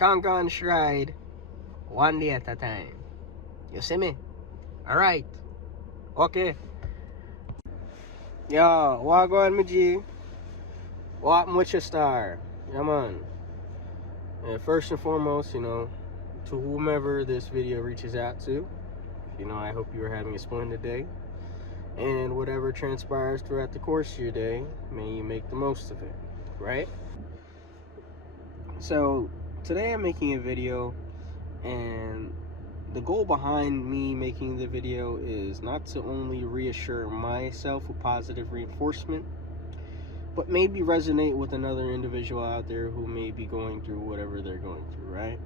conquer and stride one day at a time. You see me? Alright. Okay. Yo, what going, my G? What happened with your star? Yeah, man. And first and foremost, to whomever this video reaches out to, I hope you are having a splendid day. And whatever transpires throughout the course of your day, may you make the most of it, right? So, today I'm making a video, and the goal behind me making the video is not to only reassure myself with positive reinforcement, but maybe resonate with another individual out there who may be going through whatever they're going through, right?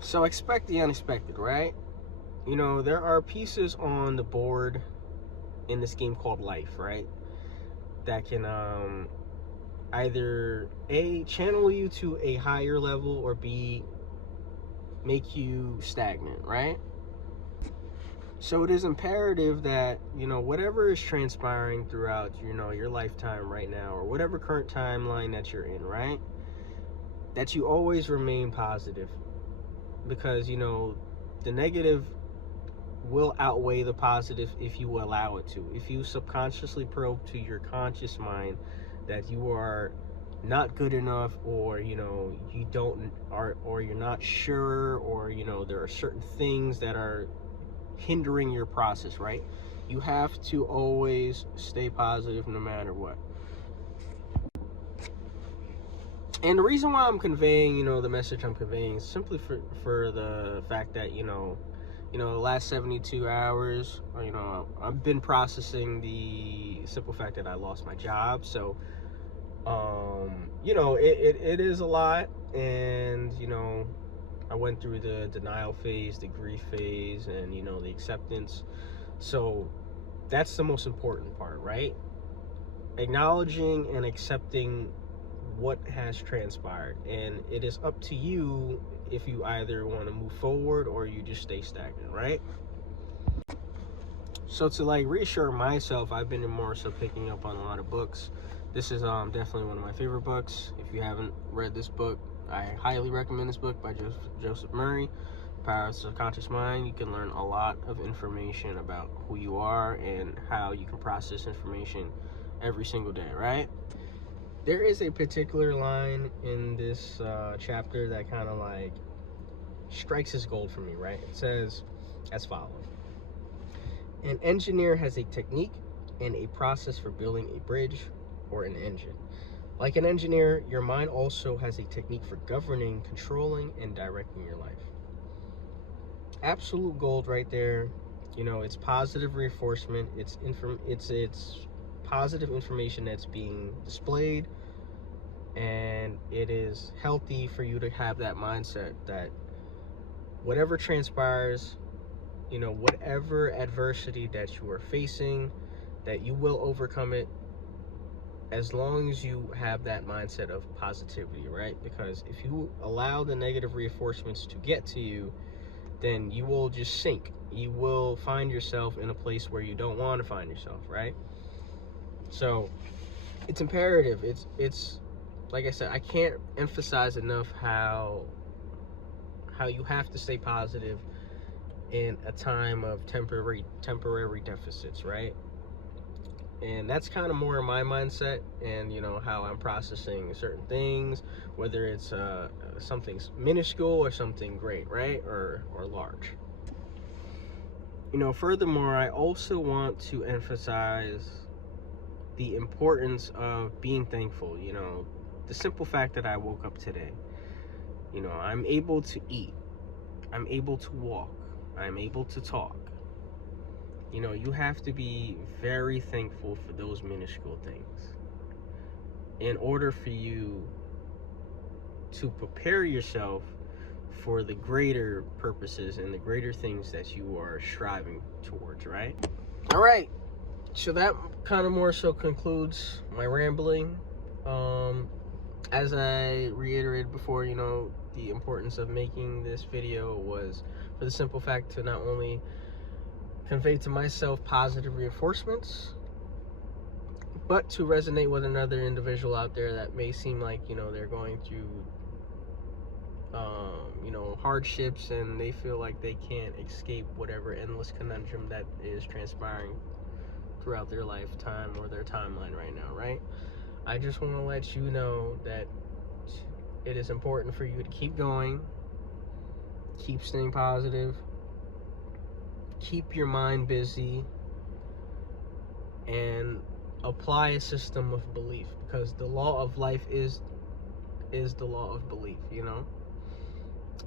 So expect the unexpected, right? There are pieces on the board in this game called life, right? That can either A, channel you to a higher level, or B, make you stagnant, right? So it is imperative that, whatever is transpiring throughout, your lifetime right now, or whatever current timeline that you're in, right? That you always remain positive. Because, the negative will outweigh the positive if you allow it to. If you subconsciously probe to your conscious mind that you are not good enough, or you don't, or you're not sure, or there are certain things that are hindering your process, right? You have to always stay positive no matter what. And the reason why I'm conveying, the message I'm conveying is simply for the fact that, the last 72 hours, I've been processing the simple fact that I lost my job. So, it is a lot. And, I went through the denial phase, the grief phase, and, the acceptance. So that's the most important part, right? Acknowledging and accepting what has transpired, and it is up to you if you either want to move forward or you just stay stagnant, right? So to reassure myself, I've been more so picking up on a lot of books. This is definitely one of my favorite books. If you haven't read this book, I highly recommend this book by Joseph Murray, Power of the Subconscious Mind. You can learn a lot of information about who you are and how you can process information every single day, right? There is a particular line in this chapter that kind of strikes as gold for me, right? It says as follows: an engineer has a technique and a process for building a bridge or an engine. Like an engineer, your mind also has a technique for governing, controlling, and directing your life. Absolute gold right there. It's positive reinforcement. It's positive information that's being displayed, and it is healthy for you to have that mindset that whatever transpires, whatever adversity that you are facing, that you will overcome it, as long as you have that mindset of positivity, right? Because if you allow the negative reinforcements to get to you, then you will just sink. You will find yourself in a place where you don't want to find yourself, right? So it's imperative. It's like I said, I can't emphasize enough how you have to stay positive in a time of temporary deficits, right? And that's kind of more my mindset, and how I'm processing certain things, whether it's something minuscule or something great, right? Or large. Furthermore, I also want to emphasize the importance of being thankful. The simple fact that I woke up today. I'm able to eat. I'm able to walk. I'm able to talk. You have to be very thankful for those minuscule things in order for you to prepare yourself for the greater purposes and the greater things that you are striving towards, right? All right. So that kind of more so concludes my rambling. As I reiterated before, the importance of making this video was for the simple fact to not only convey to myself positive reinforcements, but to resonate with another individual out there that may seem like, they're going through hardships, and they feel like they can't escape whatever endless conundrum that is transpiring throughout their lifetime or their timeline right now, right? I just want to let you know that it is important for you to keep going, keep staying positive, keep your mind busy, and apply a system of belief, because the law of life is the law of belief.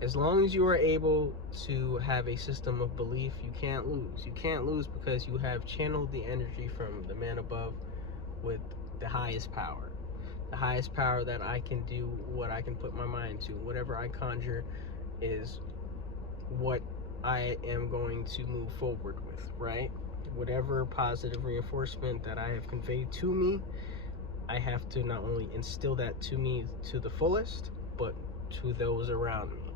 As long as you are able to have a system of belief, you can't lose because you have channeled the energy from the man above with the highest power that I can do what I can put my mind to. Whatever I conjure is what I am going to move forward with, right? Whatever positive reinforcement that I have conveyed to me, I have to not only instill that to me to the fullest, but to those around me.